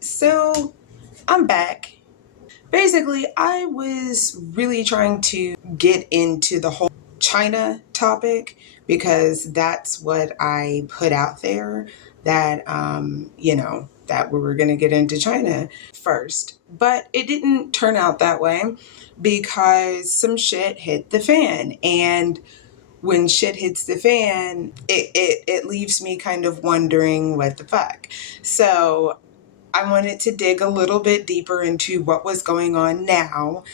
So I'm back. Basically, I was really trying to get into the whole China topic because that's what I put out there that, that we were going to get into China first. But it didn't turn out that way because some shit hit the fan. And when shit hits the fan, it leaves me kind of wondering what the fuck. So I wanted to dig a little bit deeper into what was going on now.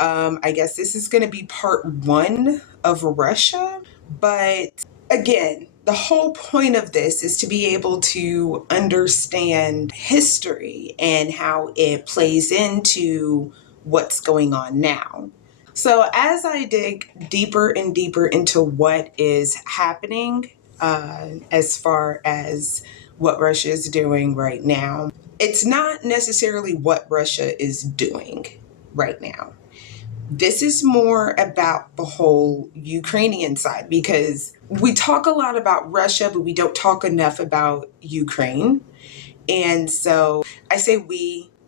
I guess this is going to be part one of Russia. But again, the whole point of this is to be able to understand history and how it plays into what's going on now. So, as I dig deeper and deeper into what is happening as far as what Russia is doing right now, it's not necessarily what Russia is doing right now. This is more about the whole Ukrainian side because we talk a lot about Russia, but we don't talk enough about Ukraine. And so I say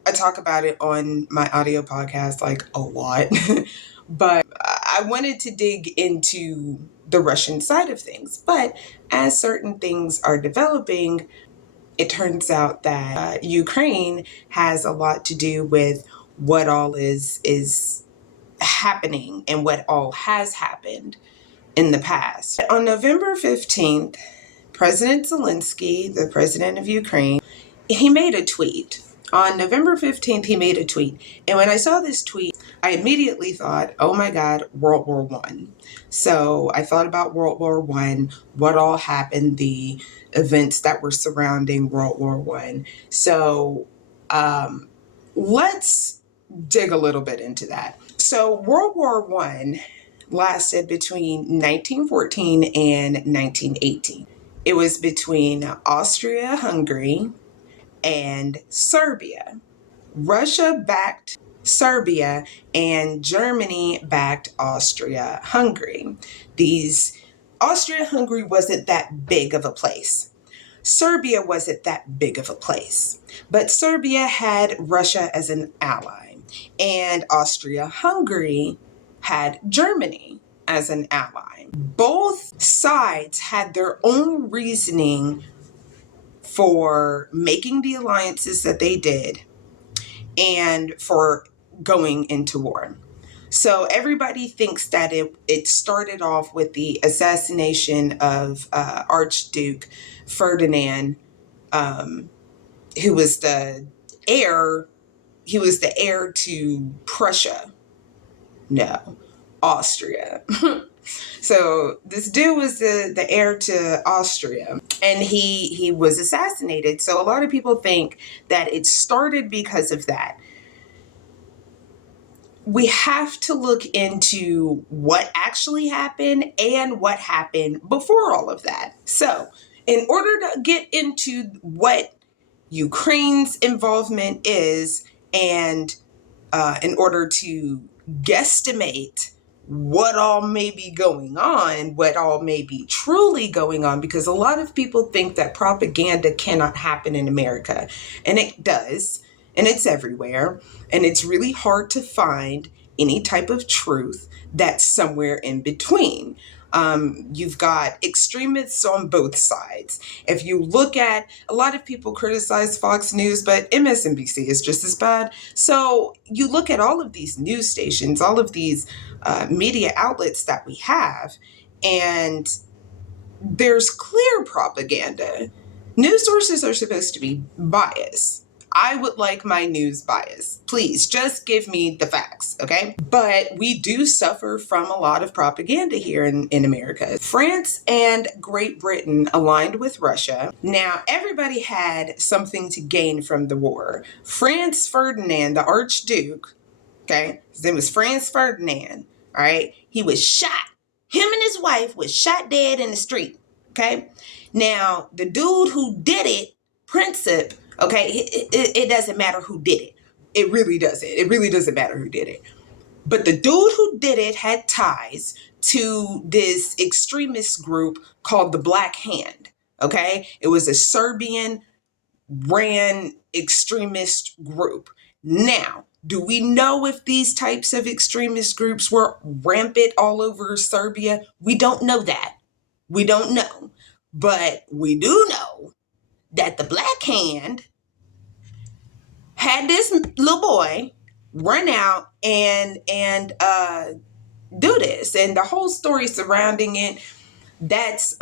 I talk about it on my audio podcast like a lot, but I wanted to dig into the Russian side of things. But as certain things are developing, it turns out that Ukraine has a lot to do with what all is happening and what all has happened in the past. On November 15th, President Zelensky, the president of Ukraine, he made a tweet. On November 15th, he made a tweet. And when I saw this tweet, I immediately thought, oh my God, World War I. So I thought about World War I, what all happened, the events that were surrounding World War I. So let's dig a little bit into that. So World War I lasted between 1914 and 1918. It was between Austria-Hungary and Serbia. Russia backed Serbia and Germany backed Austria-Hungary. Austria-Hungary wasn't that big of a place. Serbia wasn't that big of a place, but Serbia had Russia as an ally, and Austria-Hungary had Germany as an ally. Both sides had their own reasoning for making the alliances that they did and for going into war. So everybody thinks that it started off with the assassination of Archduke Ferdinand, who was the heir. He was the heir to Prussia. No, Austria. So this dude was the heir to Austria, and he was assassinated. So a lot of people think that it started because of that. We have to look into what actually happened and what happened before all of that. So in order to get into what Ukraine's involvement is, and in order to guesstimate what all may be going on, what all may be truly going on, because a lot of people think that propaganda cannot happen in America, and it does, and it's everywhere, and it's really hard to find any type of truth that's somewhere in between. You've got extremists on both sides. If you look at, a lot of people criticize Fox News, but MSNBC is just as bad. So you look at all of these news stations, all of these media outlets that we have, and there's clear propaganda. News sources are supposed to be biased. I would like my news bias. Please just give me the facts, okay? But we do suffer from a lot of propaganda here in America. France and Great Britain aligned with Russia. Now, everybody had something to gain from the war. Franz Ferdinand, the Archduke, okay? His name was Franz Ferdinand, all right? He was shot. Him and his wife was shot dead in the street, okay? Now, the dude who did it, Princip, okay, it doesn't matter who did it. It really doesn't. It really doesn't matter who did it. But the dude who did it had ties to this extremist group called the Black Hand, okay? It was a Serbian ran extremist group. Now, do we know if these types of extremist groups were rampant all over Serbia? We don't know that. We don't know. But we do know that the Black Hand had this little boy run out and do this. And the whole story surrounding it, that's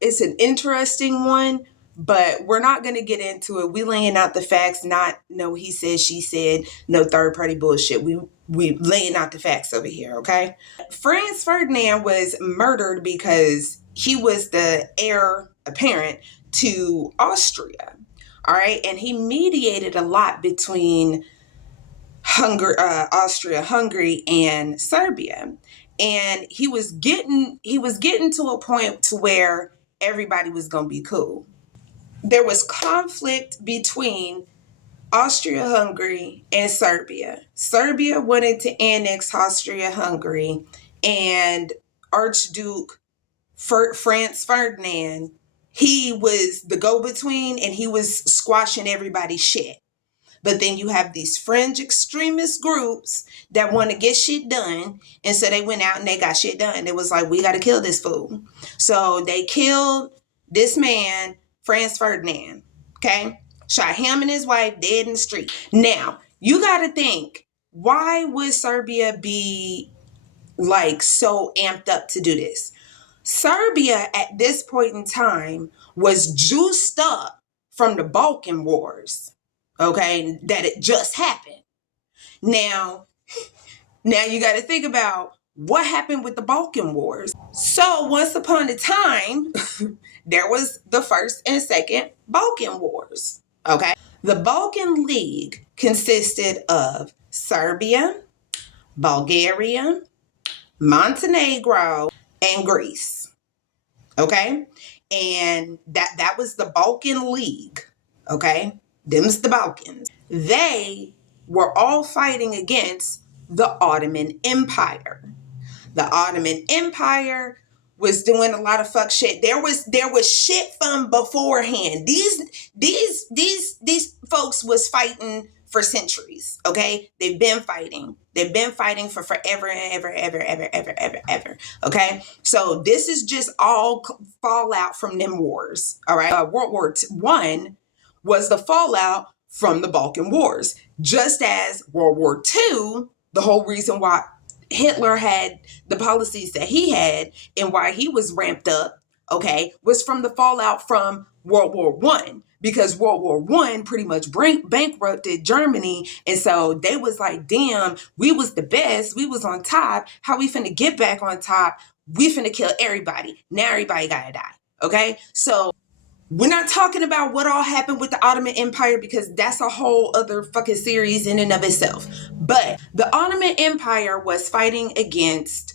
it's an interesting one, but we're not going to get into it. We laying out the facts, not no he said, she said, no third party bullshit. We laying out the facts over here, okay? Franz Ferdinand was murdered because he was the heir apparent to Austria. All right, and he mediated a lot between Austria, Hungary, and Serbia. And he was getting to a point to where everybody was gonna be cool. There was conflict between Austria-Hungary and Serbia. Serbia wanted to annex Austria-Hungary, and Archduke Franz Ferdinand, he was the go-between, and he was squashing everybody's shit. But then you have these fringe extremist groups that want to get shit done. And so they went out and they got shit done. It was like, we got to kill this fool. So they killed this man, Franz Ferdinand. Okay? Shot him and his wife dead in the street. Now, you got to think, why would Serbia be like so amped up to do this? Serbia at this point in time was juiced up from the Balkan Wars. Okay, that it just happened. Now you got to think about what happened with the Balkan Wars. So once upon a time, there was the First and Second Balkan Wars. Okay, the Balkan League consisted of Serbia, Bulgaria, Montenegro, and Greece. Okay, and that was the Balkan League. Okay. Them's the Balkans. They were all fighting against the Ottoman Empire. The Ottoman Empire was doing a lot of fuck shit. There was shit from beforehand. These folks was fighting for centuries. Okay, they've been fighting. They've been fighting for forever and ever. Okay, so this is just all fallout from them wars. All right, World War I was the fallout from the Balkan Wars. Just as World War II, the whole reason why Hitler had the policies that he had and why he was ramped up, okay, was from the fallout from World War I. Because World War I pretty much bankrupted Germany. And so they was like, damn, we was the best. We was on top. How we finna get back on top? We finna kill everybody. Now everybody gotta die. Okay? So we're not talking about what all happened with the Ottoman Empire because that's a whole other fucking series in and of itself. But the Ottoman Empire was fighting against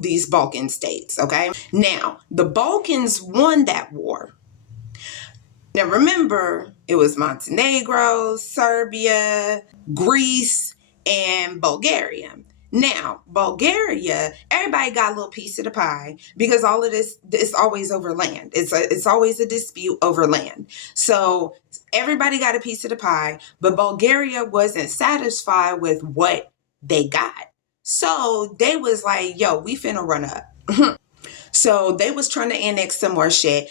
these Balkan states, okay? Now, the Balkans won that war. Now, remember, it was Montenegro, Serbia, Greece, and Bulgaria. Now, Bulgaria, everybody got a little piece of the pie because all of this is always over land. It's always a dispute over land. So everybody got a piece of the pie, but Bulgaria wasn't satisfied with what they got. So they was like, yo, we finna run up. So they was trying to annex some more shit.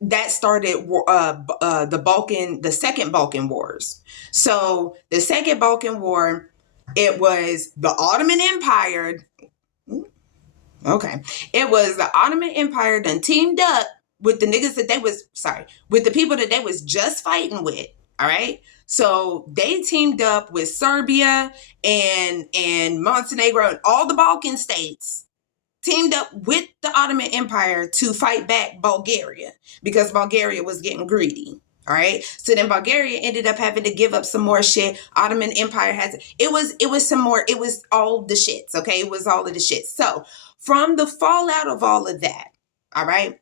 That started the Second Balkan Wars. So the Second Balkan War, it was the Ottoman Empire. Okay. It was the Ottoman Empire done teamed up with the niggas that with the people that they was just fighting with. All right. So they teamed up with Serbia and Montenegro and all the Balkan states teamed up with the Ottoman Empire to fight back Bulgaria because Bulgaria was getting greedy. All right. So then Bulgaria ended up having to give up some more shit. Ottoman Empire it was some more. It was all the shits. Okay. It was all of the shit. So from the fallout of all of that, all right,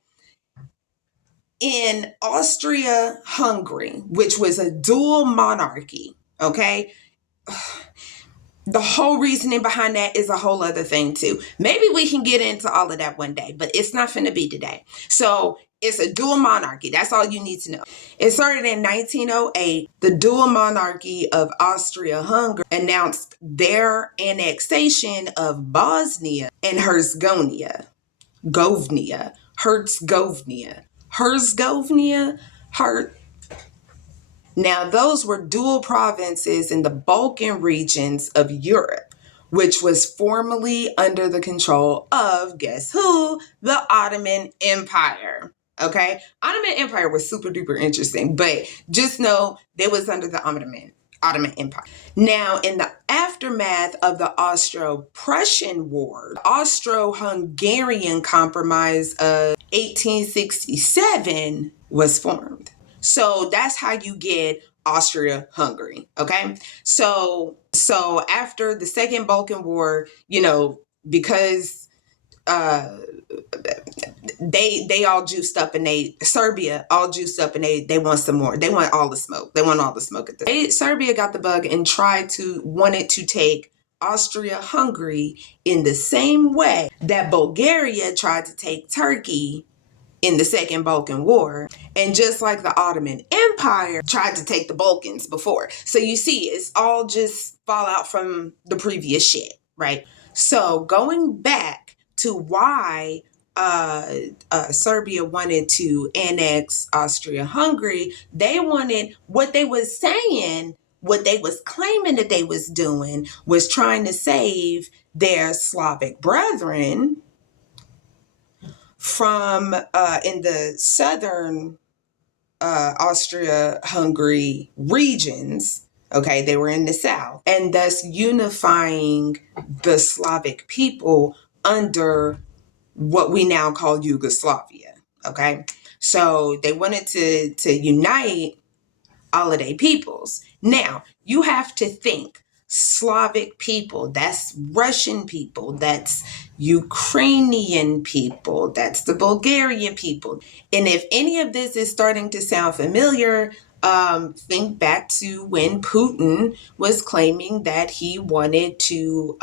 in Austria-Hungary, which was a dual monarchy, okay, the whole reasoning behind that is a whole other thing too. Maybe we can get into all of that one day, but it's not finna be today. So It's a dual monarchy. That's all you need to know. It started in 1908. The dual monarchy of Austria-Hungary announced their annexation of Bosnia and Herzegovina. Now, those were dual provinces in the Balkan regions of Europe, which was formerly under the control of, guess who? The Ottoman Empire. Okay? Ottoman Empire was super duper interesting, but just know they was under the Ottoman Empire. Now, in the aftermath of the Austro-Prussian War, the Austro-Hungarian Compromise of 1867 was formed. So that's how you get Austria-Hungary, okay? So after the Second Balkan War, because they all juiced up, and Serbia all juiced up, and they want some more. They want all the smoke. They want all the smoke at this. Serbia got the bug and wanted to take Austria-Hungary in the same way that Bulgaria tried to take Turkey in the Second Balkan War, and just like the Ottoman Empire tried to take the Balkans before. So you see, it's all just fallout from the previous shit, right? So going back to why Serbia wanted to annex Austria-Hungary, they wanted what they was saying, what they was claiming that they was doing was trying to save their Slavic brethren from in the southern Austria-Hungary regions. Okay, they were in the south, and thus unifying the Slavic people under what we now call Yugoslavia. Okay, so they wanted to unite all of their peoples. Now, you have to think Slavic people, that's Russian people, that's Ukrainian people, that's the Bulgarian people. And if any of this is starting to sound familiar, think back to when Putin was claiming that he wanted to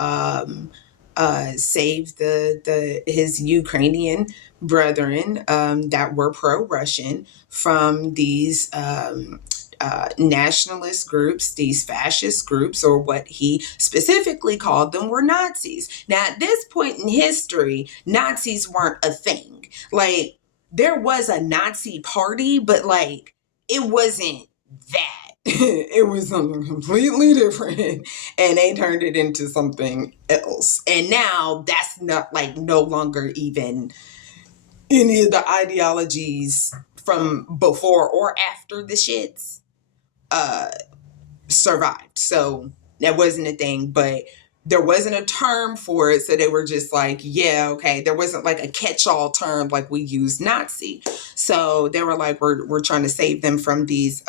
save his Ukrainian brethren that were pro-Russian from these nationalist groups, these fascist groups, or what he specifically called them were Nazis. Now, at this point in history, Nazis weren't a thing. Like, there was a Nazi party, but like, it wasn't that. It was something completely different, and they turned it into something else. And now that's not like no longer even any of the ideologies from before or after the shits survived. So that wasn't a thing, but there wasn't a term for it. So they were just like, yeah, okay. There wasn't like a catch-all term like we use Nazi. So they were like, we're trying to save them from these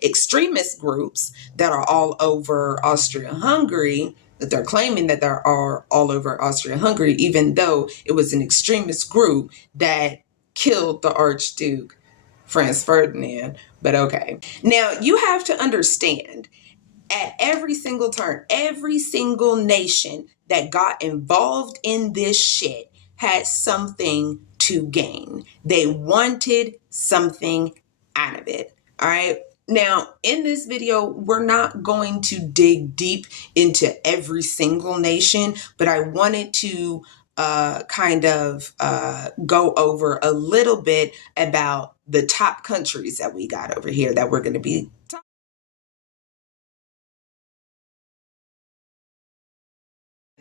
extremist groups that are all over Austria-Hungary, that they're claiming that there are all over Austria-Hungary, even though it was an extremist group that killed the Archduke Franz Ferdinand. But okay. Now, you have to understand, at every single turn, every single nation that got involved in this shit had something to gain. They wanted something out of it. All right. Now, in this video, we're not going to dig deep into every single nation, but I wanted to go over a little bit about the top countries that we got over here that we're going to be talking.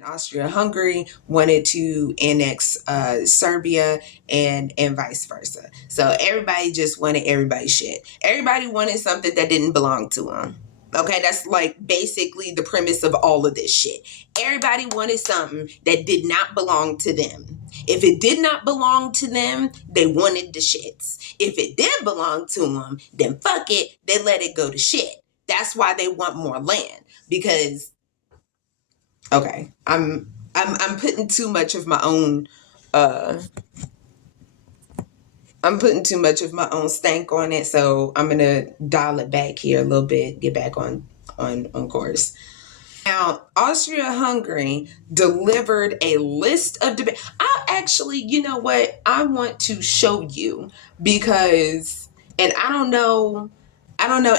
Austria-Hungary wanted to annex Serbia and vice versa. So everybody just wanted everybody's shit. Everybody wanted something that didn't belong to them. Okay, that's like basically the premise of all of this shit. Everybody wanted something that did not belong to them. If it did not belong to them, they wanted the shits. If it did belong to them, then fuck it, they let it go to shit. That's why they want more land, because okay, I'm putting too much of my own I'm putting too much of my own stank on it, so I'm gonna dial it back here a little bit, get back on course. Now, Austria-Hungary delivered a list of demands. actually, you know what? I want to show you because, and I don't know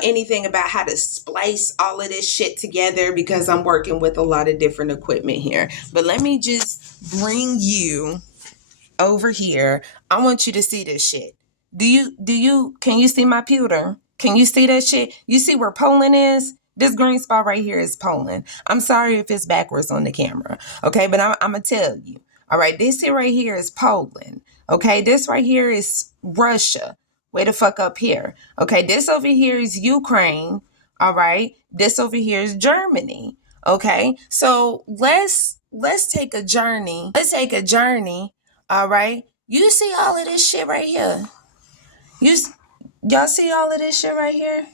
anything about how to splice all of this shit together because I'm working with a lot of different equipment here. But let me just bring you over here. I want you to see this shit. Can you see my pewter? Can you see that shit? You see where Poland is? This green spot right here is Poland. I'm sorry if it's backwards on the camera. Okay, but I'm gonna tell you. All right, this here right here is Poland. Okay, this right here is Russia. Way the fuck up here. Okay, this over here is Ukraine. All right, this over here is Germany. Okay, so let's take a journey. Let's take a journey. All right. You see all of this shit right here. Y'all see all of this shit right here?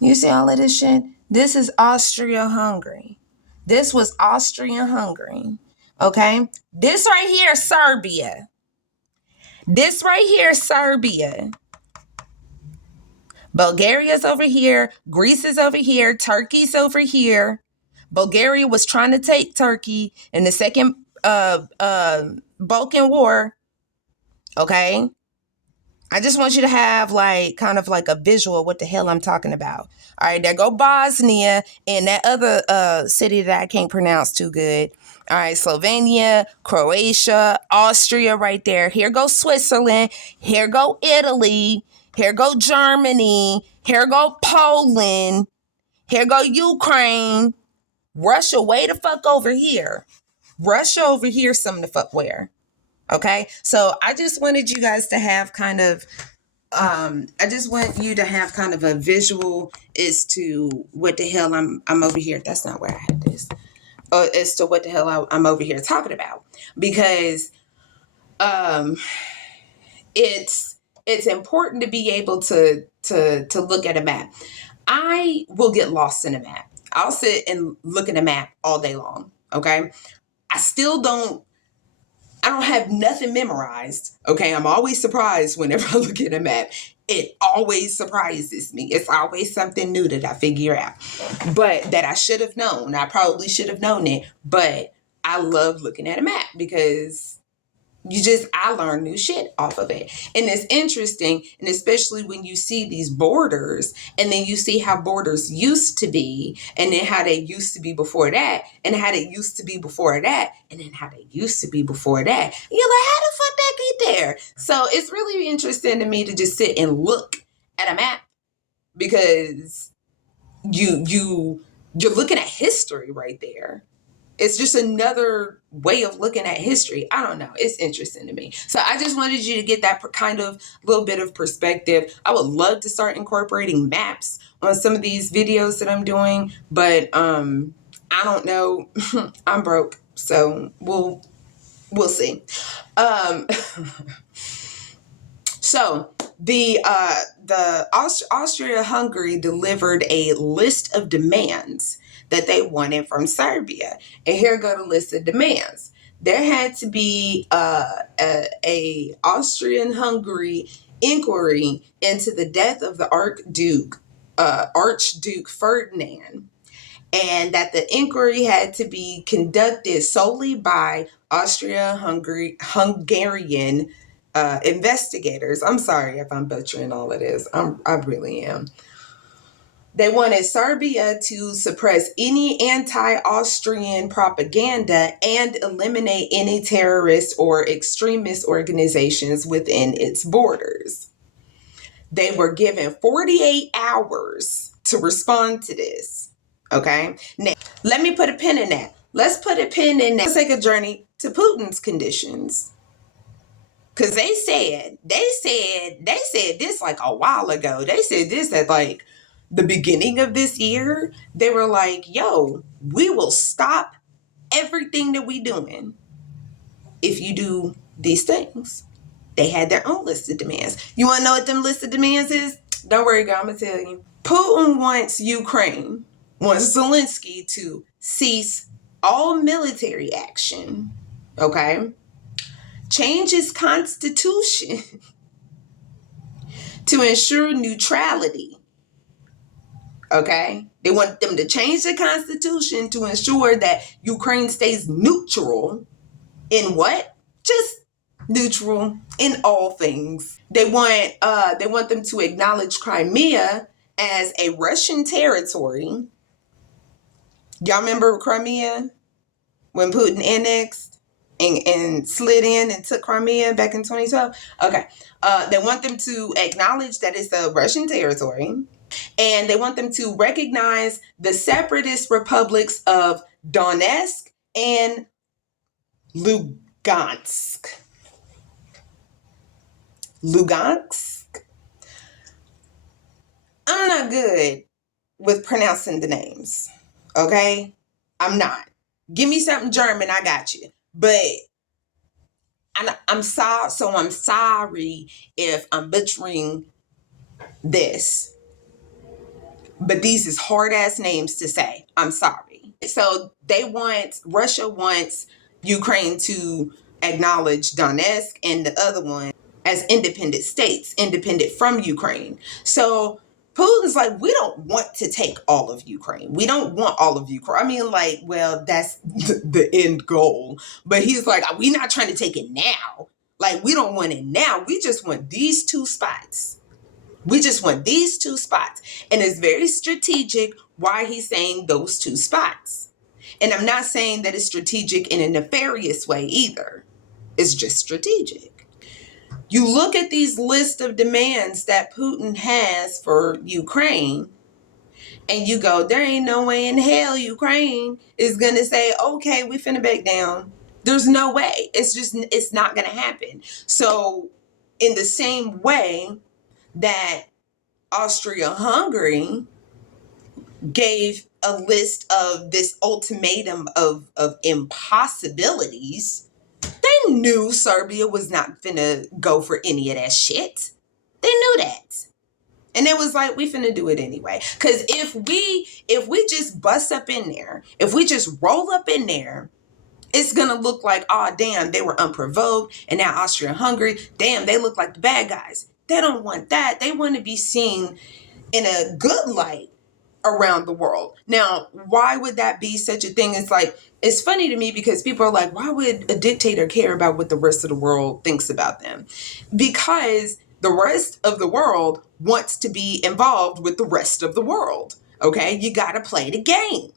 You see all of this shit? This is Austria-Hungary. This was Austria-Hungary. Okay? This right here is Serbia. This right here is Serbia. Bulgaria's over here. Greece is over here. Turkey's over here. Bulgaria was trying to take Turkey in the second Balkan War. Okay? I just want you to have kind of like a visual of what the hell I'm talking about. All right, there go Bosnia and that other city that I can't pronounce too good. All right, Slovenia, Croatia, Austria right there. Here go Switzerland. Here go Italy. Here go Germany. Here go Poland. Here go Ukraine. Russia way the fuck over here. Russia over here some the fuck where. Okay, so I just wanted you guys to have kind of, I just want you to have kind of a visual as to what the hell I'm over here. That's not where I had this. As to what the hell I'm over here talking about, because it's important to be able to look at a map. I will get lost in a map. I'll sit and look at a map all day long. Okay, I don't have nothing memorized. Okay, I'm always surprised whenever I look at a map. It always surprises me. It's always something new that I figure out, but that I should have known. I probably should have known it, but I love looking at a map because I learn new shit off of it. And it's interesting, and especially when you see these borders, and then you see how borders used to be, and then how they used to be before that, and how they used to be before that, and then how they used to be before that. You're like, how the fuck that get there? So it's really interesting to me to just sit and look at a map because you're looking at history right there. It's just another way of looking at history. I don't know. It's interesting to me. So I just wanted you to get that kind of little bit of perspective. I would love to start incorporating maps on some of these videos that I'm doing, but I don't know. I'm broke, so we'll see. So the Austria-Hungary delivered a list of demands that they wanted from Serbia. And here go the list of demands. There had to be a Austrian-Hungary inquiry into the death of the Archduke Ferdinand, and that the inquiry had to be conducted solely by Hungarian investigators. I'm sorry if I'm butchering all of this. I really am. They wanted Serbia to suppress any anti-Austrian propaganda and eliminate any terrorist or extremist organizations within its borders. They were given 48 hours to respond to this. Okay? Now, let me put a pin in that. Let's put a pin in that. Let's take a journey to Putin's conditions. Because they said this like a while ago. They said this at like the beginning of this year. They were like, yo, we will stop everything that we doing if you do these things. They had their own list of demands. You want to know what them list of demands is? Don't worry, girl, I'm going to tell you. Putin wants Zelensky to cease all military action. Okay? Change his constitution to ensure neutrality. Okay? They want them to change the constitution to ensure that Ukraine stays neutral in what? just neutral in all things. They want them to acknowledge Crimea as a Russian territory. Y'all remember Crimea when Putin annexed and slid in and took Crimea back in 2012? Okay. They want them to acknowledge that it's a Russian territory, and they want them to recognize the separatist republics of Donetsk and Lugansk. Lugansk? I'm not good with pronouncing the names. Okay? I'm not. Give me something German, I got you. But I'm sorry, so I'm sorry if I'm butchering this. But these is hard ass names to say. I'm sorry. So Russia wants Ukraine to acknowledge Donetsk and the other one as independent states, independent from Ukraine. So Putin's like, we don't want to take all of Ukraine. We don't want all of Ukraine. I mean, like, well, that's the end goal. But he's like, we're not trying to take it now. Like, we don't want it now. We just want these two spots. We just want these two spots. And it's very strategic why he's saying those two spots. And I'm not saying that it's strategic in a nefarious way either. It's just strategic. You look at these lists of demands that Putin has for Ukraine, and you go, there ain't no way in hell Ukraine is going to say, okay, we finna back down. There's no way. It's not going to happen. So in the same way that Austria-Hungary gave a list of this ultimatum of impossibilities, they knew Serbia was not finna go for any of that shit. They knew that. And it was like, we finna do it anyway. Because if we just bust up in there, if we just roll up in there, it's gonna look like, oh damn, they were unprovoked, and now Austria-Hungary, damn, they look like the bad guys. They don't want that. They want to be seen in a good light around the world. Now, why would that be such a thing? It's like, it's funny to me because people are like, why would a dictator care about what the rest of the world thinks about them? Because the rest of the world wants to be involved with the rest of the world. Okay, you got to play the game.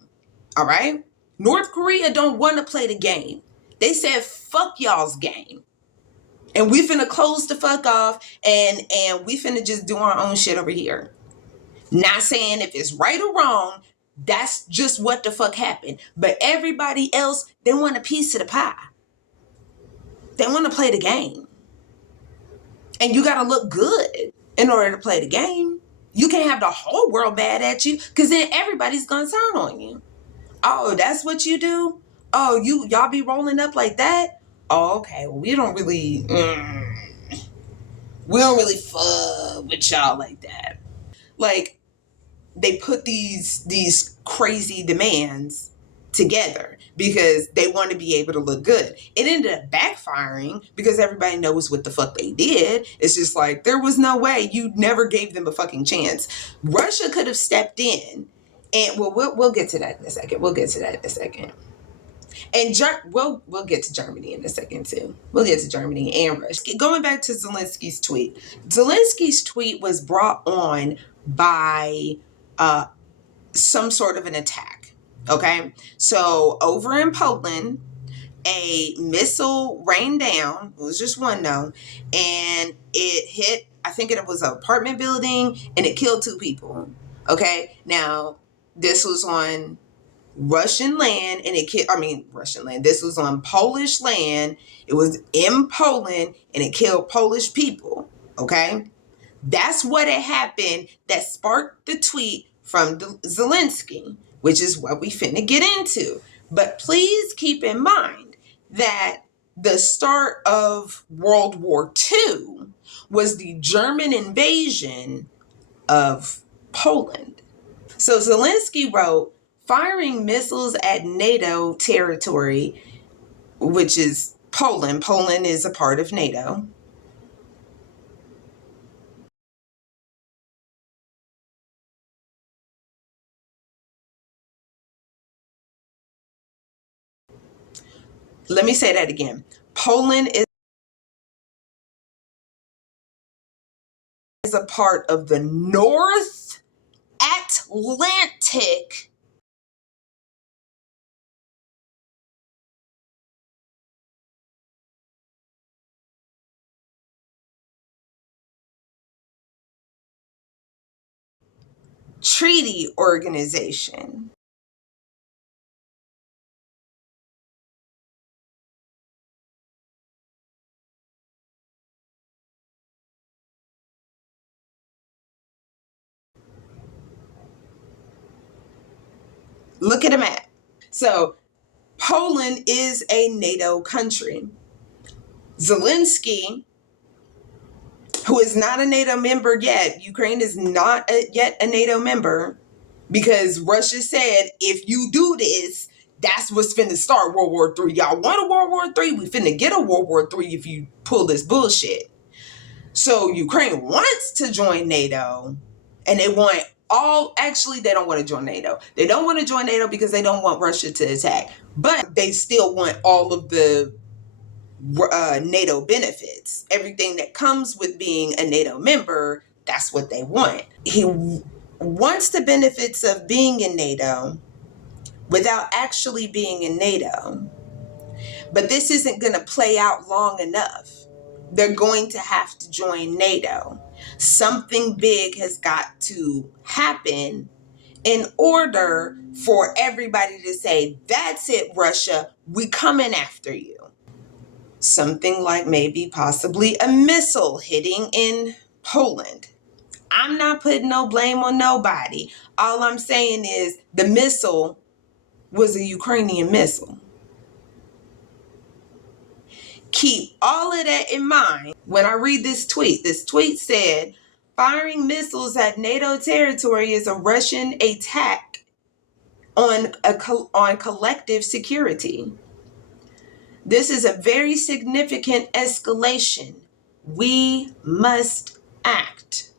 All right. North Korea don't want to play the game. They said, fuck y'all's game. And we finna close the fuck off and we finna just do our own shit over here. Not saying if it's right or wrong, that's just what the fuck happened. But everybody else, they want a piece of the pie. They want to play the game. And you got to look good in order to play the game. You can't have the whole world bad at you, because then everybody's going to turn on you. Oh, that's what you do? Oh, y'all be rolling up like that? Oh, okay. Well, we don't really fuck with y'all like that. Like, they put these crazy demands together because they want to be able to look good. It ended up backfiring because everybody knows what the fuck they did. It's just like, there was no way. You never gave them a fucking chance. Russia could have stepped in, and we'll get to that in a second. And we'll get to Germany in a second too. We'll get to Germany and Russia. Going back to Zelensky's tweet. Zelensky's tweet was brought on by some sort of an attack. Okay, so over in Poland, a missile rained down. It was just one though, and it hit, I think it was an apartment building, and it killed 2 people. Okay, now this was on Russian land, and Russian land. This was on Polish land. It was in Poland, and it killed Polish people. Okay, that's what had happened that sparked the tweet from Zelensky, which is what we finna get into. But please keep in mind that the start of World War II was the German invasion of Poland. So Zelensky wrote, firing missiles at NATO territory, which is Poland. Poland is a part of NATO. Let me say that again. Poland is a part of the North Atlantic Treaty Organization. Look at a map. So Poland is a NATO country. Zelensky, who is not a NATO member yet, Ukraine is not yet a NATO member, because Russia said, if you do this, that's what's finna start World War III. Y'all want a World War III? We finna get a World War III if you pull this bullshit. So Ukraine wants to join NATO, and they want they don't want to join NATO. They don't want to join NATO because they don't want Russia to attack. But they still want all of the NATO benefits. Everything that comes with being a NATO member, that's what they want. He wants the benefits of being in NATO without actually being in NATO. But this isn't going to play out long enough. They're going to have to join NATO. Something big has got to happen in order for everybody to say, that's it, Russia, we coming after you. Something like maybe possibly a missile hitting in Poland. I'm not putting no blame on nobody. All I'm saying is the missile was a Ukrainian missile. Keep all of that in mind when I read this tweet. This tweet said, firing missiles at NATO territory is a Russian attack on collective security. This is a very significant escalation. We must act.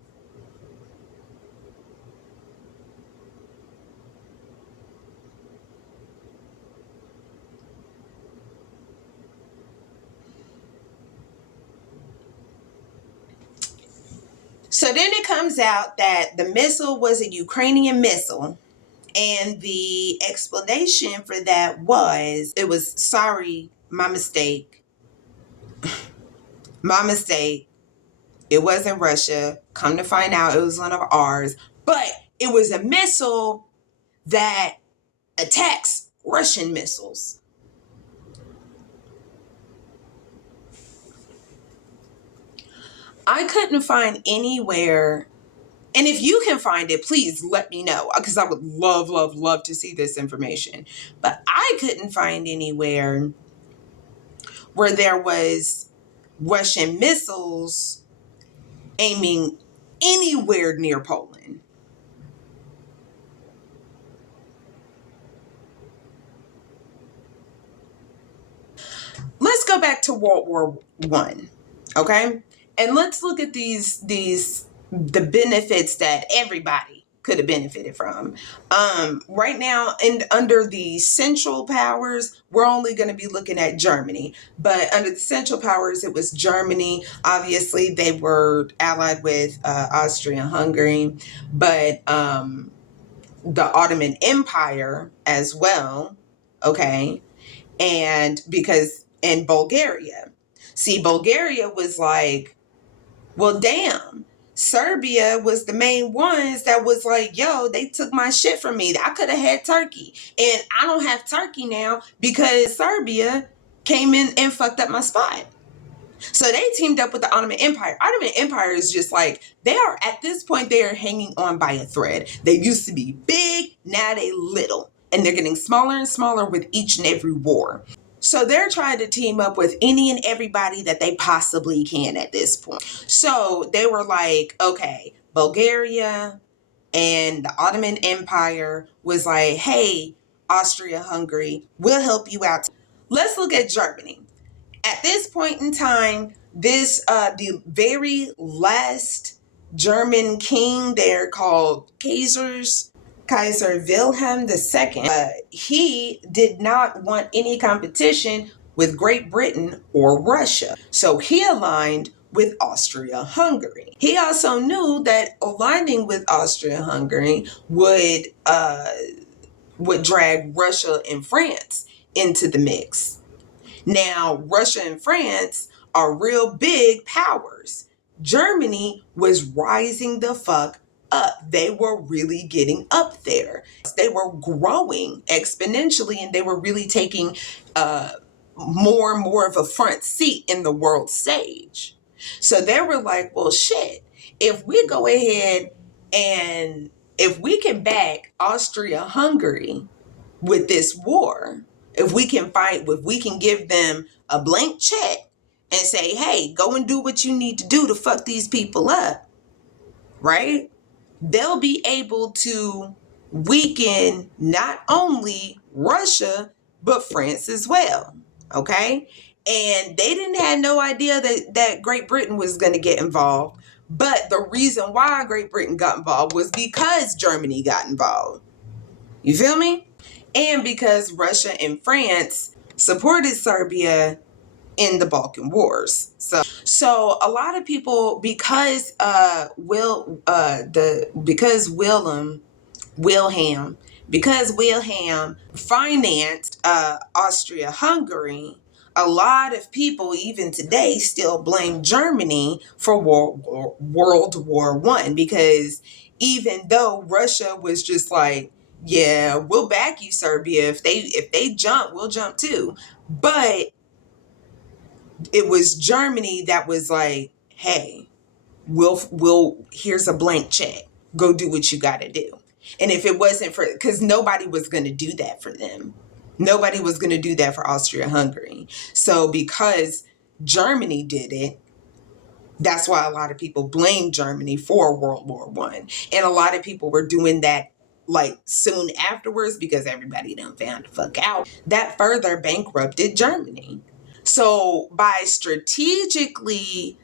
So then it comes out that the missile was a Ukrainian missile. And the explanation for that was, it was, sorry, my mistake. My mistake. It wasn't Russia. Come to find out, it was one of ours. But it was a missile that attacks Russian missiles. I couldn't find anywhere, and if you can find it, please let me know, because I would love, love, love to see this information. But I couldn't find anywhere where there was Russian missiles aiming anywhere near Poland. Let's go back to World War I, okay? And let's look at the benefits that everybody could have benefited from. Right now, and under the Central Powers, we're only going to be looking at Germany. But under the Central Powers, it was Germany. Obviously, they were allied with Austria-Hungary, but the Ottoman Empire as well, okay? And Bulgaria. See, Bulgaria was like, well, damn, Serbia was the main ones that was like, yo, they took my shit from me. I could have had Turkey. And I don't have Turkey now because Serbia came in and fucked up my spot. So they teamed up with the Ottoman Empire. Ottoman Empire is just like, they are, at this point, they are hanging on by a thread. They used to be big, now they little. And they're getting smaller and smaller with each and every war. So they're trying to team up with any and everybody that they possibly can at this point. So they were like, okay, Bulgaria and the Ottoman Empire was like, hey, Austria-Hungary, we'll help you out. Let's look at Germany. At this point in time, the very last German king, they're called Kaiser Wilhelm II, he did not want any competition with Great Britain or Russia. So he aligned with Austria-Hungary. He also knew that aligning with Austria-Hungary would drag Russia and France into the mix. Now, Russia and France are real big powers. Germany was rising the fuck up. They were really getting up there. They were growing exponentially, and they were really taking more and more of a front seat in the world stage. So they were like, well, shit, if we go ahead and if we can back Austria-Hungary with this war, if we can give them a blank check and say, hey, go and do what you need to do to fuck these people up, right? They'll be able to weaken not only Russia, but France as well. Okay? And they didn't have no idea that Great Britain was going to get involved. But the reason why Great Britain got involved was because Germany got involved. You feel me? And because Russia and France supported Serbia in the Balkan Wars. So a lot of people, because Wilhelm financed Austria-Hungary, a lot of people even today still blame Germany for World War One, because even though Russia was just like, yeah, we'll back you, Serbia. If they jump, we'll jump too. But it was Germany that was like, hey, we'll here's a blank check. Go do what you got to do. And if it wasn't for, because nobody was going to do that for them. Nobody was going to do that for Austria-Hungary. So because Germany did it, that's why a lot of people blame Germany for World War One. And a lot of people were doing that like soon afterwards because everybody done found the fuck out. That further bankrupted Germany. So by strategically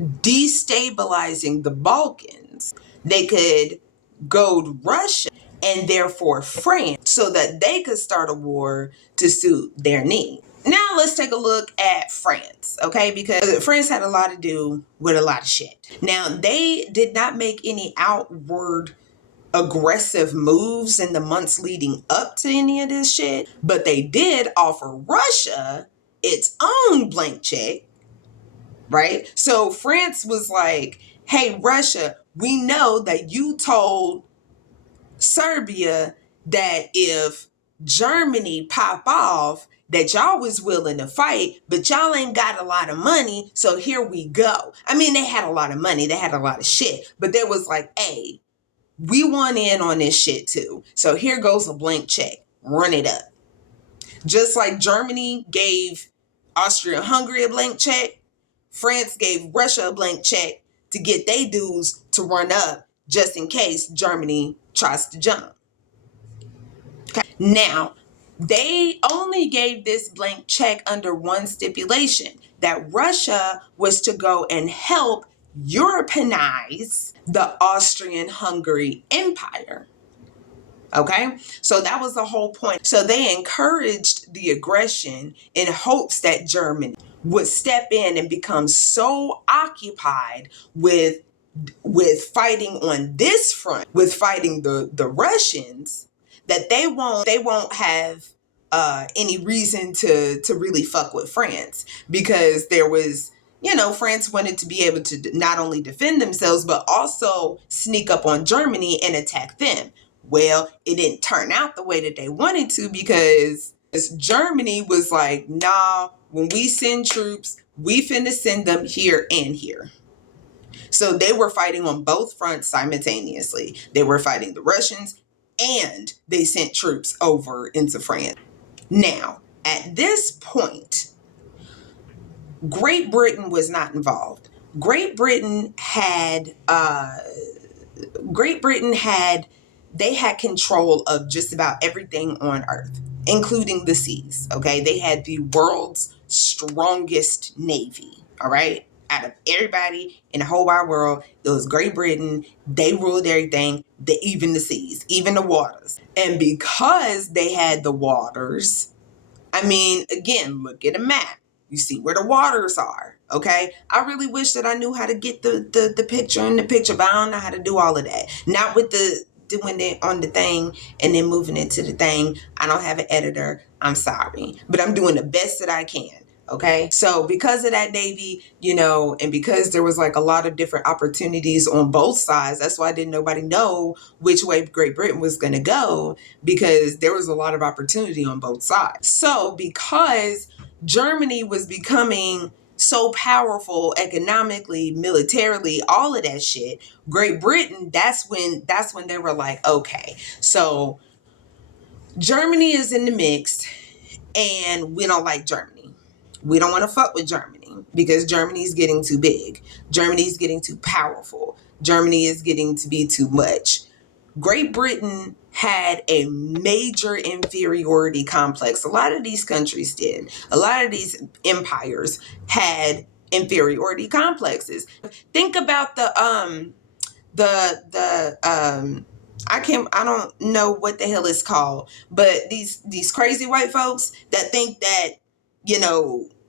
destabilizing the Balkans, they could goad Russia and therefore France so that they could start a war to suit their needs. Now let's take a look at France, okay? Because France had a lot to do with a lot of shit. Now, they did not make any outward aggressive moves in the months leading up to any of this shit, but they did offer Russia its own blank check, right? So France was like, hey, Russia, we know that you told Serbia that if Germany pop off, that y'all was willing to fight, but y'all ain't got a lot of money, so here we go. I mean, they had a lot of money, they had a lot of shit, but they was like, hey, we want in on this shit too. So here goes a blank check. Run it up. Just like Germany gave Austria-Hungary a blank check, France gave Russia a blank check to get they dudes to run up just in case Germany tries to jump. Okay. Now, they only gave this blank check under one stipulation, that Russia was to go and help Europeanize the Austrian-Hungary Empire. Okay, so that was the whole point. So they encouraged the aggression in hopes that Germany would step in and become so occupied with fighting on this front, with fighting the Russians, that they won't have any reason to really fuck with France, because there was, France wanted to be able to not only defend themselves, but also sneak up on Germany and attack them. Well, it didn't turn out the way that they wanted to, because Germany was like, nah, when we send troops, we finna send them here and here. So they were fighting on both fronts simultaneously. They were fighting the Russians and they sent troops over into France. Now, at this point, Great Britain was not involved. Great Britain had control of just about everything on Earth, including the seas. Okay, they had the world's strongest navy. All right, out of everybody in the whole wide world, it was Great Britain. They ruled everything, even the seas, even the waters. And because they had the waters, I mean, again, look at a map. You see where the waters are. Okay. I really wish that I knew how to get the picture in the picture, but I don't know how to do all of that. Not with the doing it on the thing and then moving it to the thing. I don't have an editor. I'm sorry. But I'm doing the best that I can. Okay. So because of that, Navy, and because there was like a lot of different opportunities on both sides, that's why didn't nobody know which way Great Britain was going to go, because there was a lot of opportunity on both sides. So because Germany was becoming so powerful economically, militarily, all of that shit, Great Britain, that's when they were like, okay, so Germany is in the mix and we don't like Germany. We don't want to fuck with Germany because Germany's getting too big. Germany's getting too powerful. Germany is getting to be too much. Great Britain had a major inferiority complex. A lot of these countries did. A lot of these empires had inferiority complexes. Think about I don't know what the hell it's called, but these crazy white folks that think that,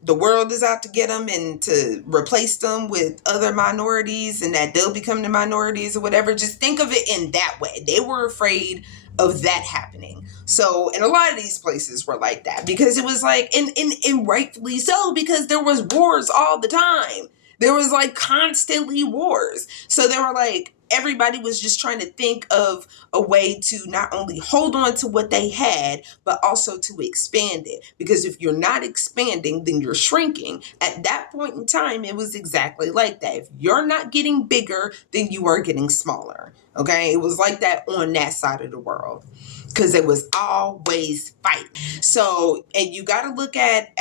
the world is out to get them and to replace them with other minorities and that they'll become the minorities or whatever. Just think of it in that way. They were afraid of that happening. So, and a lot of these places were like that because it was like, and rightfully so, because there was wars all the time. There was like constantly wars. So they were like, everybody was just trying to think of a way to not only hold on to what they had, but also to expand it. Because if you're not expanding, then you're shrinking. At that point in time, it was exactly like that. If you're not getting bigger, then you are getting smaller. Okay. It was like that on that side of the world because it was always fighting. So, and you got to look at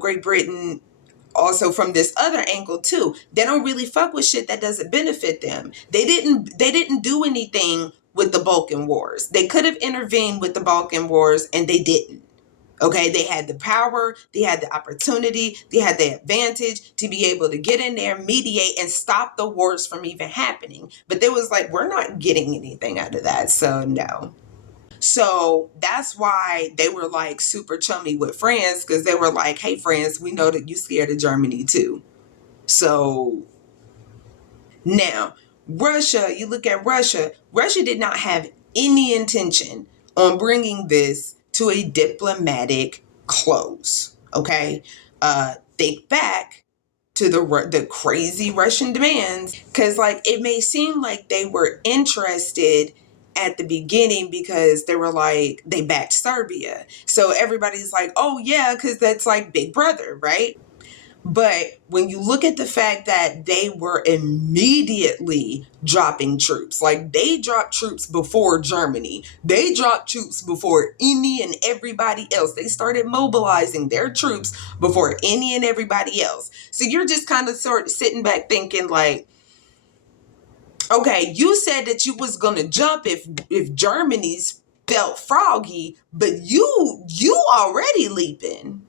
Great Britain also from this other angle too. They don't really fuck with shit that doesn't benefit them. They didn't do anything with the Balkan Wars. They could have intervened with the Balkan Wars and they didn't. Okay, they had the power, they had the opportunity, they had the advantage to be able to get in there, mediate, and stop the wars from even happening. But they was like, we're not getting anything out of that, so no. So that's why they were like super chummy with France, because they were like, hey, France, we know that you scared of Germany too. So now, Russia, you look at Russia, Russia did not have any intention on bringing this to a diplomatic close. Okay. Think back to the crazy Russian demands, because like it may seem like they were interested at the beginning because they were like, they backed Serbia. So everybody's like, oh yeah, because that's like Big Brother, right? But when you look at the fact that they were immediately dropping troops, like they dropped troops before Germany, they dropped troops before any and everybody else. They started mobilizing their troops before any and everybody else. So you're just kind of sort of sitting back thinking like, okay, you said that you was going to jump if Germany's felt froggy, but you already leaping.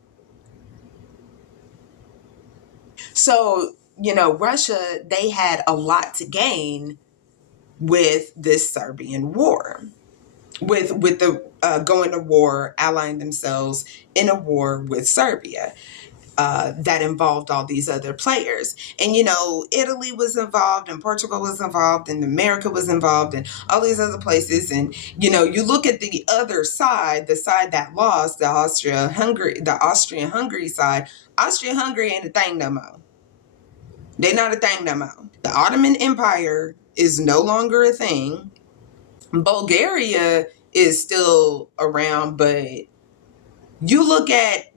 So, Russia, they had a lot to gain with this Serbian war, with the going to war, allying themselves in a war with Serbia. That involved all these other players. And, Italy was involved and Portugal was involved and America was involved and all these other places. And, you look at the other side, the side that lost, the Austrian-Hungary side. Austria-Hungary ain't a thing no more. They're not a thing no more. The Ottoman Empire is no longer a thing. Bulgaria is still around, but you look at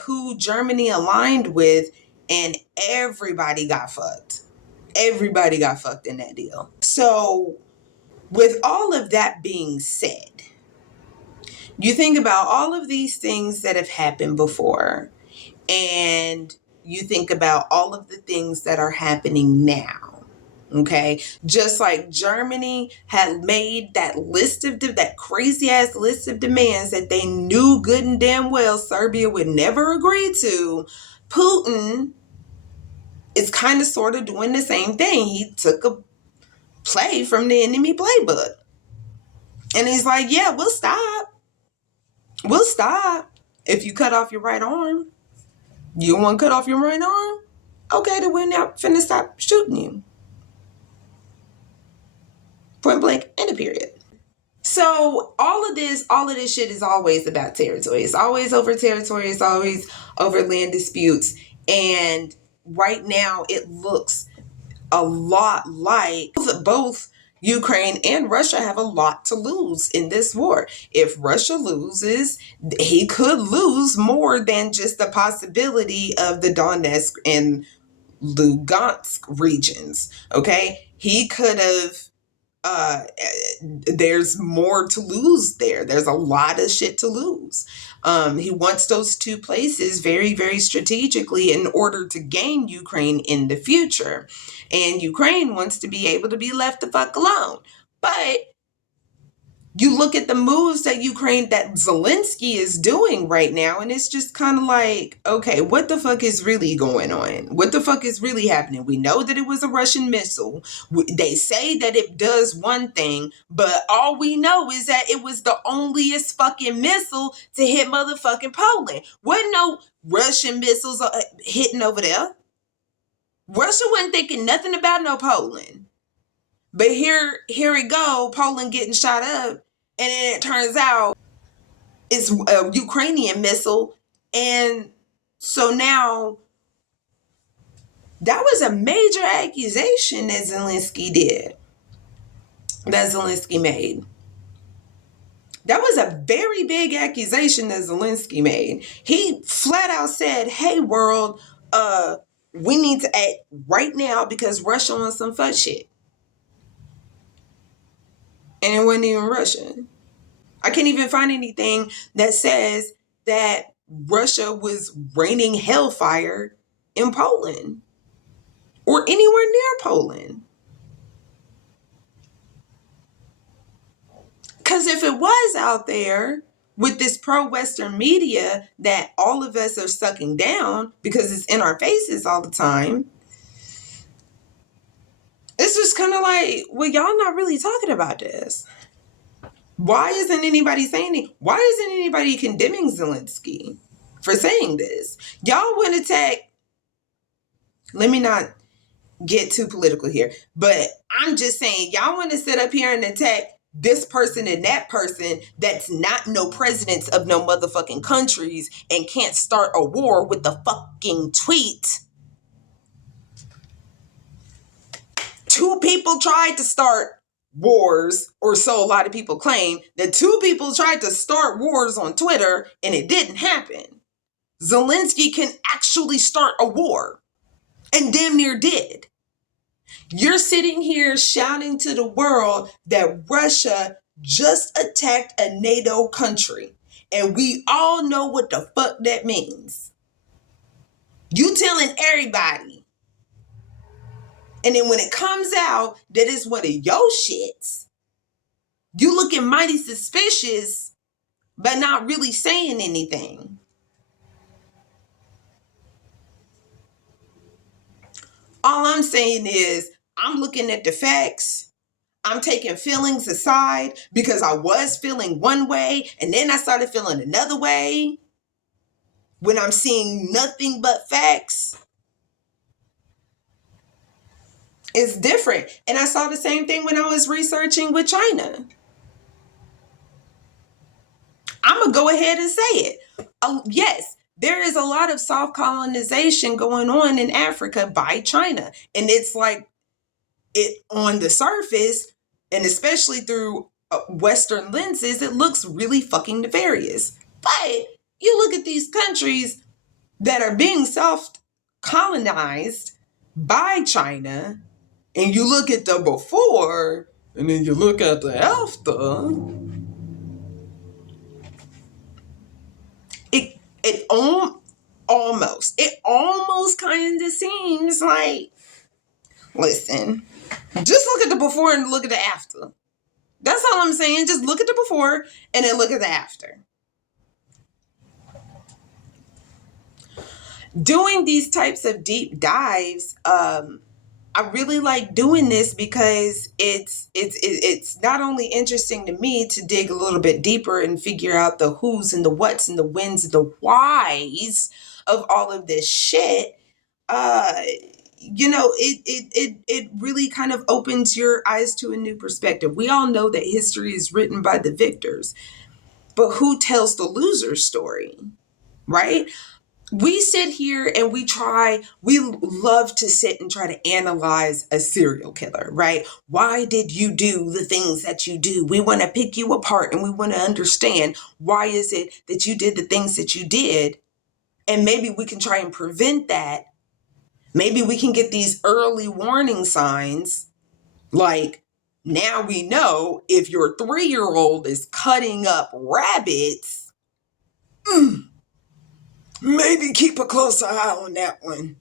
who Germany aligned with, and everybody got fucked. Everybody got fucked in that deal. So, with all of that being said, you think about all of these things that have happened before, and you think about all of the things that are happening now. Okay, just like Germany had made that that crazy ass list of demands that they knew good and damn well Serbia would never agree to, Putin is kind of sort of doing the same thing. He took a play from the enemy playbook. And he's like, yeah, we'll stop. We'll stop if you cut off your right arm. You want to cut off your right arm? Okay, then we're not finna stop shooting you. Point blank, end of period. So all of this shit is always about territory. It's always over territory. It's always over land disputes. And right now it looks a lot like both Ukraine and Russia have a lot to lose in this war. If Russia loses, he could lose more than just the possibility of the Donetsk and Lugansk regions. Okay, he could have. There's more to lose there. There's a lot of shit to lose. He wants those two places very, very strategically in order to gain Ukraine in the future. And Ukraine wants to be able to be left the fuck alone. But you look at the moves that Zelensky is doing right now, and it's just kind of like, okay, what the fuck is really going on? What the fuck is really happening? We know that it was a Russian missile. They say that it does one thing, but all we know is that it was the onlyest fucking missile to hit motherfucking Poland. Wasn't no Russian missiles hitting over there. Russia wasn't thinking nothing about no Poland. But here we go, Poland getting shot up, and then it turns out it's a Ukrainian missile. And so now, that was a major accusation that Zelensky made. That was a very big accusation that Zelensky made. He flat out said, hey world, we need to act right now because Russia on some fuck shit. And it wasn't even Russia. I can't even find anything that says that Russia was raining hellfire in Poland or anywhere near Poland. Because if it was out there with this pro-Western media that all of us are sucking down because it's in our faces all the time, it's just kind of like, well, y'all not really talking about this. Why isn't anybody saying it? Why isn't anybody condemning Zelensky for saying this? Y'all want to attack. Let me not get too political here, but I'm just saying, y'all want to sit up here and attack this person and that person that's not no presidents of no motherfucking countries and can't start a war with the fucking tweet. Two people tried to start wars, or so a lot of people claim, that two people tried to start wars on Twitter and it didn't happen. Zelensky can actually start a war and damn near did. You're sitting here shouting to the world that Russia just attacked a NATO country, and we all know what the fuck that means. You telling everybody. And then when it comes out that it's one of your shits, you looking mighty suspicious, but not really saying anything. All I'm saying is, I'm looking at the facts. I'm taking feelings aside because I was feeling one way and then I started feeling another way when I'm seeing nothing but facts. It's different. And I saw the same thing when I was researching with China. I'm going to go ahead and say it. Yes, there is a lot of soft colonization going on in Africa by China. And it's like, it on the surface, and especially through Western lenses, it looks really fucking nefarious. But you look at these countries that are being self-colonized by China, and you look at the before, and then you look at the after, it almost kind of seems like, listen, just look at the before and look at the after. That's all I'm saying. Just look at the before and then look at the after. Doing these types of deep dives I really like doing this because it's not only interesting to me to dig a little bit deeper and figure out the who's and the what's and the whens and the whys of all of this shit. uh it really kind of opens your eyes to a new perspective. We all know that history is written by the victors, but who tells the loser story, right? We sit here and we love to sit and try to analyze a serial killer, right? Why did you do the things that you do? We want to pick you apart and we want to understand, why is it that you did the things that you did? And maybe we can try and prevent that. Maybe we can get these early warning signs, like, now we know if your 3-year-old is cutting up rabbits, maybe keep a closer eye on that one.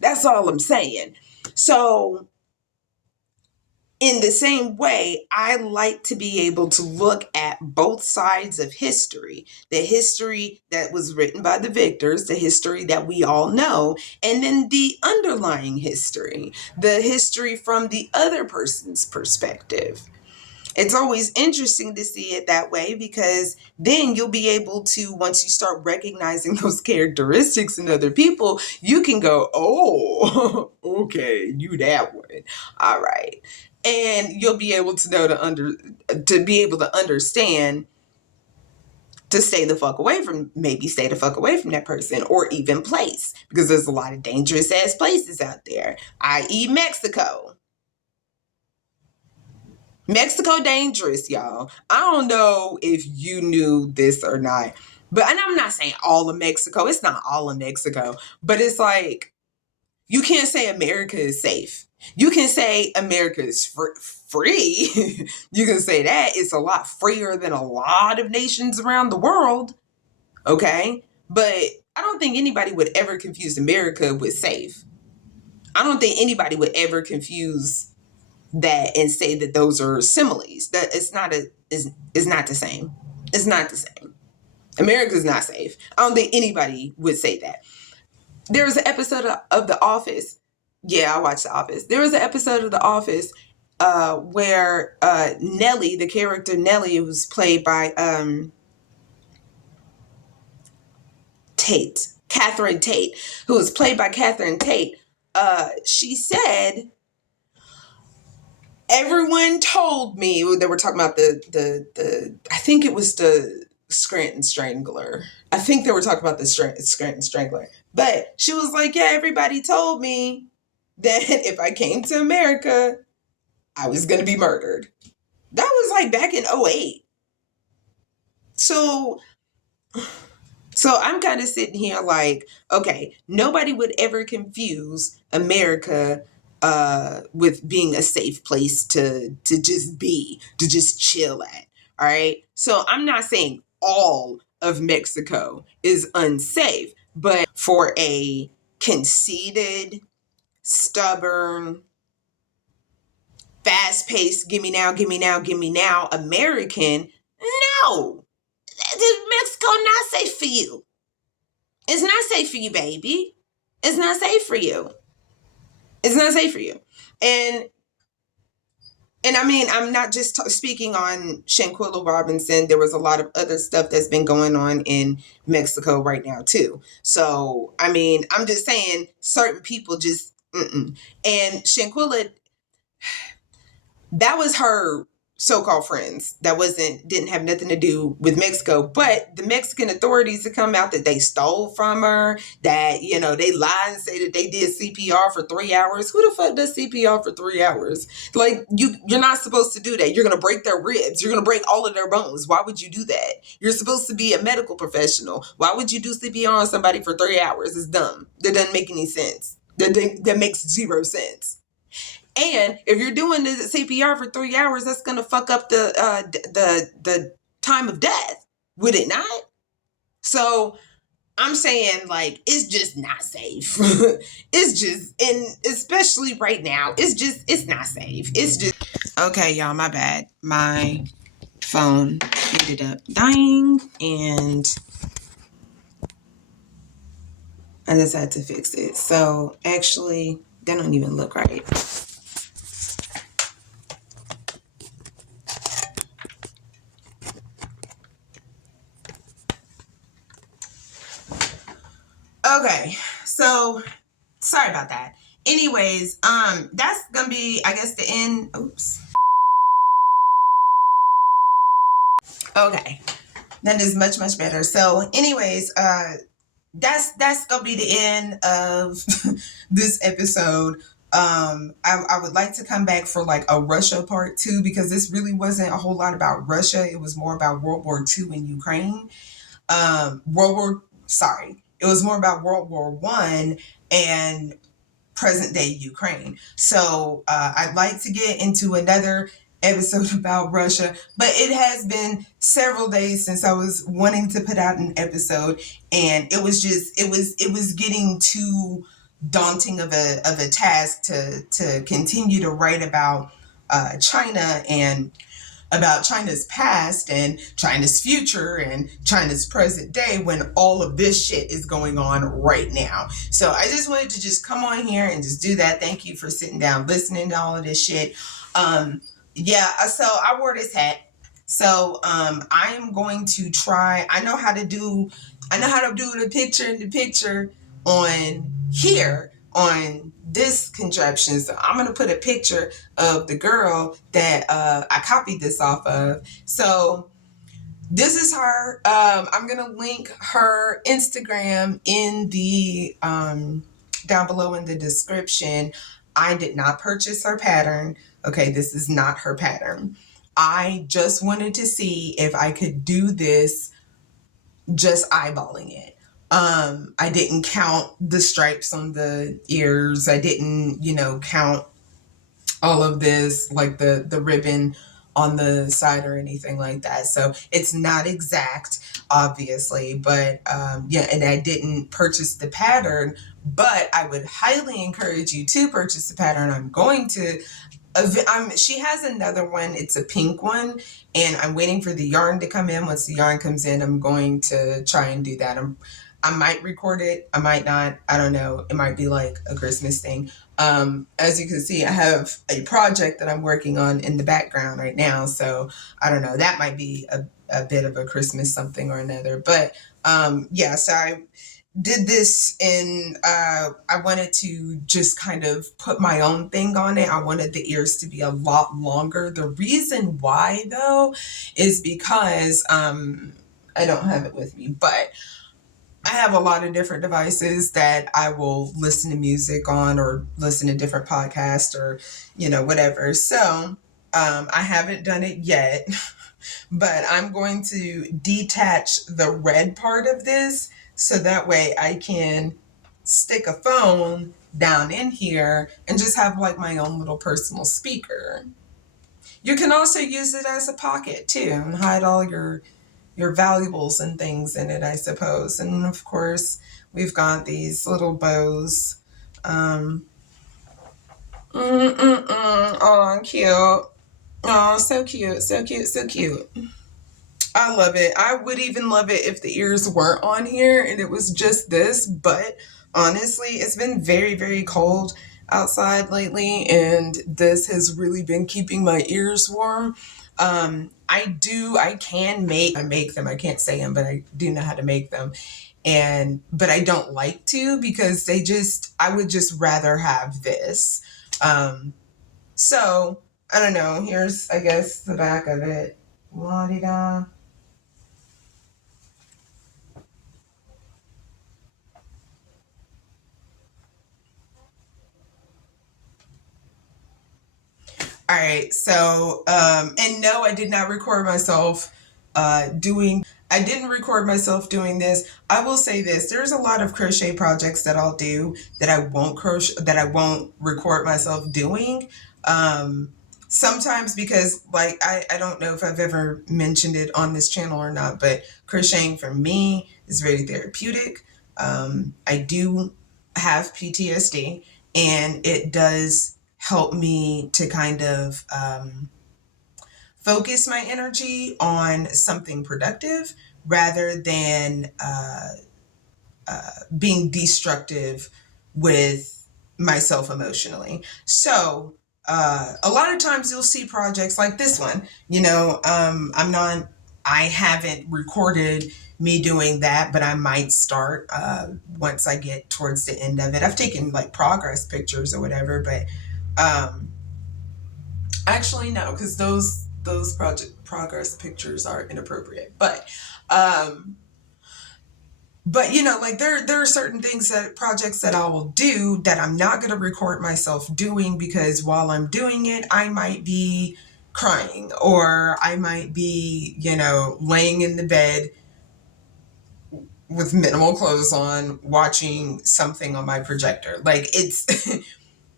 That's all I'm saying. So, in the same way, I like to be able to look at both sides of history: the history that was written by the victors, the history that we all know, and then the underlying history, the history from the other person's perspective. It's always interesting to see it that way, because then you'll be able to, once you start recognizing those characteristics in other people, you can go, oh, okay, you that one. All right. And you'll be able to know to be able to understand to stay the fuck away from, maybe stay the fuck away from that person or even place, because there's a lot of dangerous ass places out there, i.e. Mexico. Mexico dangerous, y'all. I don't know if you knew this or not, but, and I'm not saying all of Mexico. It's not all of Mexico, but it's like, you can't say America is safe. You can say America is free. You can say that it's a lot freer than a lot of nations around the world. Okay, but I don't think anybody would ever confuse America with safe. I don't think anybody would ever confuse that and say that those are similes. That it's not is not the same. It's not the same. America's not safe. I don't think anybody would say that. There was an episode of The Office. Yeah, I watched The Office. There was an episode of The Office where Nellie, the character Nellie, was played by Catherine Tate, who was played by Catherine Tate. She said, everyone told me, they were talking about the I think it was the Scranton Strangler. I think they were talking about the Scranton Strangler. But she was like, yeah, everybody told me that if I came to America, I was going to be murdered. That was like back in 2008. So I'm kind of sitting here like, okay, nobody would ever confuse America with being a safe place to just be, to just chill at. All right. So I'm not saying all of Mexico is unsafe, but for a conceited, stubborn, fast paced, give me now, give me now, give me now American, no, Mexico not safe for you. It's not safe for you, baby. It's not safe for you. It's not safe for you. And I mean, I'm not just speaking on Shanquilla Robinson. There was a lot of other stuff that's been going on in Mexico right now too. So, I mean, I'm just saying certain people just, mm-mm. And Shanquilla, that was her so-called friends. That didn't have nothing to do with Mexico, but the Mexican authorities have come out that they stole from her, that, you know, they lie and say that they did CPR for 3 hours. Who the fuck does CPR for 3 hours? Like, you're not supposed to do that. You're going to break their ribs. You're going to break all of their bones. Why would you do that? You're supposed to be a medical professional. Why would you do CPR on somebody for 3 hours? It's dumb. That doesn't make any sense. That makes zero sense. And if you're doing the CPR for 3 hours, that's gonna fuck up the time of death, would it not? So I'm saying, like, it's just not safe. It's just, and especially right now, it's not safe. It's just, okay, y'all, my bad. My phone ended up dying and I just had to fix it. So actually, That don't even look right. Okay, so sorry about that. Anyways, that's gonna be, I guess, the end. Oops. Okay, that is much, much better. So anyways, that's gonna be the end of this episode. I would like to come back for like a Russia part 2, because this really wasn't a whole lot about Russia. It was more about World War II in Ukraine. It was more about World War One and present day Ukraine. So I'd like to get into another episode about Russia, but it has been several days since I was wanting to put out an episode, and it was getting too daunting of a task to continue to write about China and about China's past and China's future and China's present day when all of this shit is going on right now. So I just wanted to just come on here and just do that. Thank you for sitting down, listening to all of this shit. So I wore this hat. So I am going to try. I know how to do the picture in the picture on here on this contraption. So I'm going to put a picture of the girl that I copied this off of. So this is her. I'm going to link her Instagram in the down below in the description. I did not purchase her pattern. Okay, this is not her pattern. I just wanted to see if I could do this just eyeballing it. I didn't count the stripes on the ears. I didn't, count all of this, like the ribbon on the side or anything like that. So it's not exact, obviously, but and I didn't purchase the pattern, but I would highly encourage you to purchase the pattern. I'm going to she has another one. It's a pink one, and I'm waiting for the yarn to come in. Once the yarn comes in, I'm going to try and do that. I might record it. I might not. I don't know. It might be like a Christmas thing. As you can see, I have a project that I'm working on in the background right now. So I don't know. That might be a bit of a Christmas something or another. But so I did this and I wanted to just kind of put my own thing on it. I wanted the ears to be a lot longer. The reason why, though, is because I don't have it with me, but I have a lot of different devices that I will listen to music on or listen to different podcasts or, whatever. So I haven't done it yet, but I'm going to detach the red part of this so that way I can stick a phone down in here and just have like my own little personal speaker. You can also use it as a pocket too and hide all your valuables and things in it, I suppose. And of course, we've got these little bows. Oh, cute. Oh, so cute, so cute, so cute. I love it. I would even love it if the ears weren't on here and it was just this, but honestly, it's been very, very cold outside lately, and this has really been keeping my ears warm. I can make them. I can't say them, but I do know how to make them. But I don't like to because I would just rather have this. So I don't know. Here's, I guess, the back of it. La-di-da. All right, so and no, I did not record myself I didn't record myself doing this. I will say this, there's a lot of crochet projects that I'll do that I won't record myself doing. Sometimes because like I don't know if I've ever mentioned it on this channel or not, but crocheting for me is very therapeutic. I do have PTSD, and it does help me to kind of focus my energy on something productive rather than being destructive with myself emotionally. So a lot of times you'll see projects like this one. I haven't recorded me doing that, but I might start once I get towards the end of it. I've taken like progress pictures or whatever, but actually no, because those project progress pictures are inappropriate. But like there are certain things that projects that I will do that I'm not going to record myself doing, because while I'm doing it, I might be crying, or I might be, laying in the bed with minimal clothes on, watching something on my projector. Like it's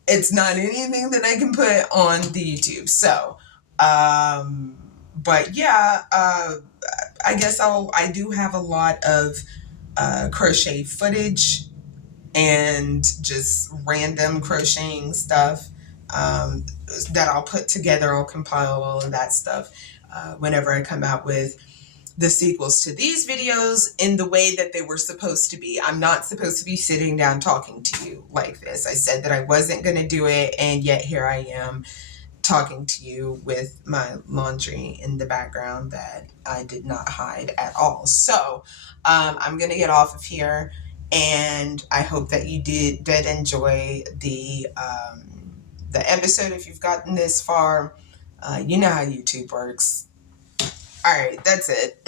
it's not anything that I can put on the YouTube. So, but yeah, I guess I do have a lot of crochet footage and just random crocheting stuff that I'll put together. I'll compile all of that stuff whenever I come out with the sequels to these videos in the way that they were supposed to be. I'm not supposed to be sitting down talking to you like this. I said that I wasn't going to do it, and yet here I am talking to you with my laundry in the background that I did not hide at all. So I'm going to get off of here, and I hope that you did enjoy the episode. If you've gotten this far, you know how YouTube works. All right, that's it.